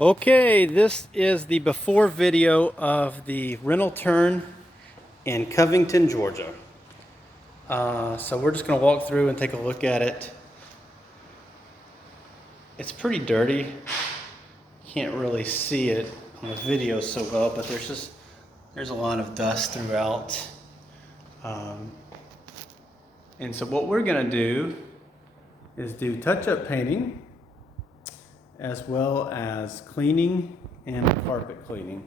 Okay, this is the before video of the rental turn in Covington, Georgia. So we're just going to walk through and take a look at it. It's pretty dirty. Can't really see it on the video so well, but there's a lot of dust throughout. And so what we're going to do is do touch-up painting, as well as cleaning and carpet cleaning.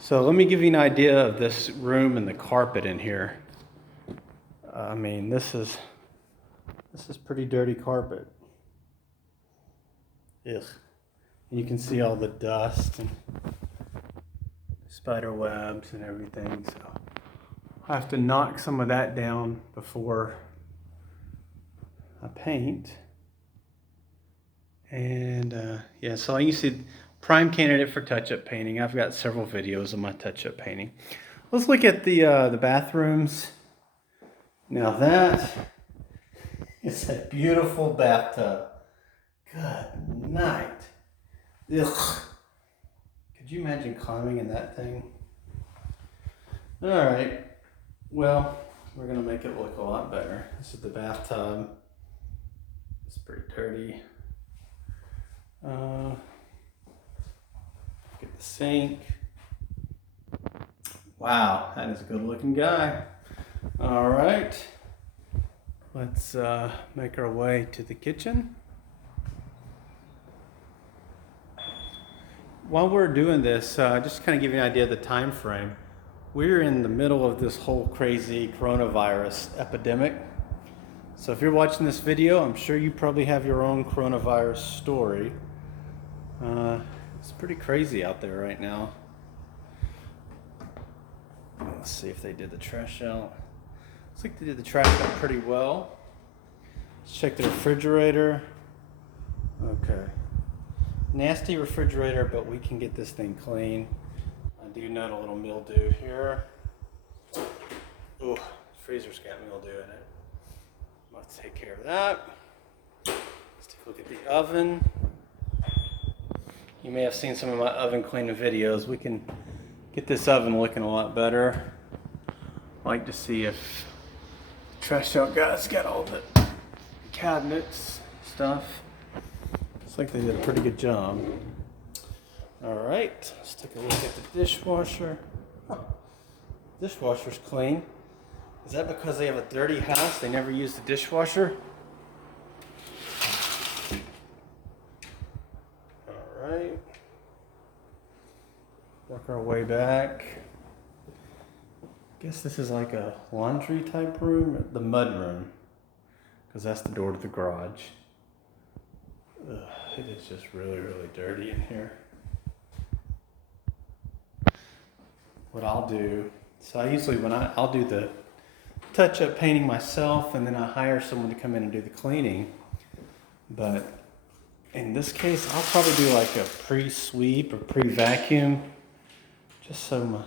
So let me give you an idea of this room and the carpet in here. I mean, this is pretty dirty carpet. Ugh. And you can see all the dust and spider webs and everything. So I have to knock some of that down before I paint. And yeah, so you see, prime candidate for touch-up painting. I've got several videos of my touch-up painting. Let's look at the bathrooms. Now that is a beautiful bathtub. Good night. Ugh. Could you imagine climbing in that thing? All right. Well, we're gonna make it look a lot better. This is the bathtub. It's pretty dirty. Get the sink. Wow, that is a good looking guy. All right, let's make our way to the kitchen. While we're doing this, just kind of give you an idea of the time frame. We're in the middle of this whole crazy coronavirus epidemic. So if you're watching this video, I'm sure you probably have your own coronavirus story. It's pretty crazy out there right now. Let's see if they did the trash out. Looks like they did the trash out pretty well. Let's check the refrigerator. Okay. Nasty refrigerator, but we can get this thing clean. I do note a little mildew here. Ooh, freezer's got mildew in it. Let's take care of that. Let's take a look at the oven. You may have seen some of my oven cleaning videos. We can get this oven looking a lot better. I like to see if the trash out guys got all the cabinets, stuff. Looks like they did a pretty good job. All right, let's take a look at the dishwasher. Dishwasher's clean. Is that because they have a dirty house? They never use the dishwasher? All right. Work our way back. Guess this is like a laundry type room, the mud room, because that's the door to the garage. Ugh, it is just really, really dirty in here. What I'll do, so I usually I'll do the touch-up painting myself, and then I hire someone to come in and do the cleaning. But in this case, I'll probably do like a pre-sweep or pre-vacuum, just so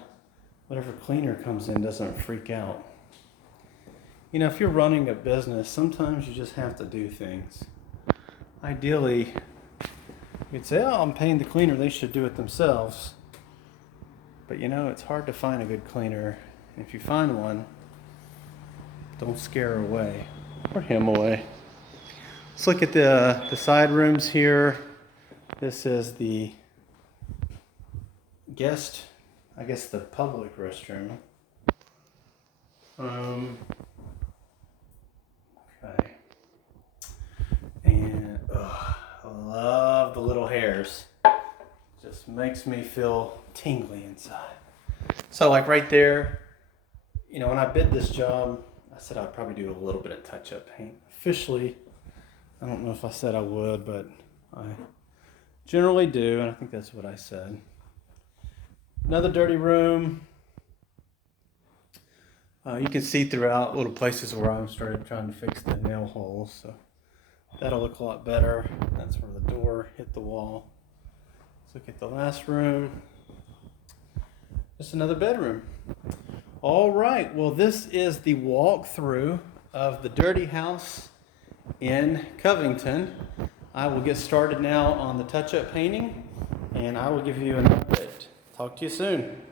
whatever cleaner comes in doesn't freak out. You know, if you're running a business, sometimes you just have to do things. Ideally, you'd say, oh, I'm paying the cleaner, they should do it themselves. But you know, it's hard to find a good cleaner. If you find one, don't scare her away, or him away. Let's look at the side rooms here. This is the guest, I guess the public restroom. Okay. And I love the little hairs. Just makes me feel tingly inside. So like right there, you know, when I bid this job, I said I'd probably do a little bit of touch-up paint. Officially, I don't know if I said I would, but I generally do, and I think that's what I said. Another dirty room. You can see throughout little places where I started trying to fix the nail holes, so that'll look a lot better. That's where the door hit the wall. Let's look at the last room. Just another bedroom. All right, well, this is the walkthrough of the dirty house in Covington. I will get started now on the touch-up painting, and I will give you an update. Talk to you soon.